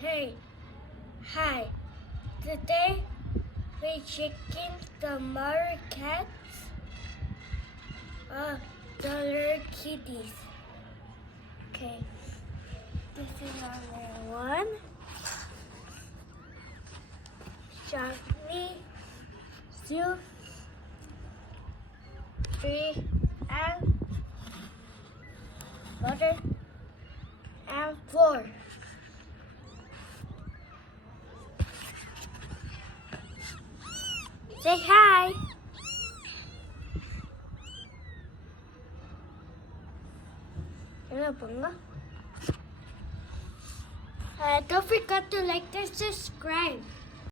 Hey, hi. Today we're checking the mother cats, the little kitties. Okay, this is number one. Charlie, 2, 3, and butter, and 4. Say hi. Don't forget to like and subscribe.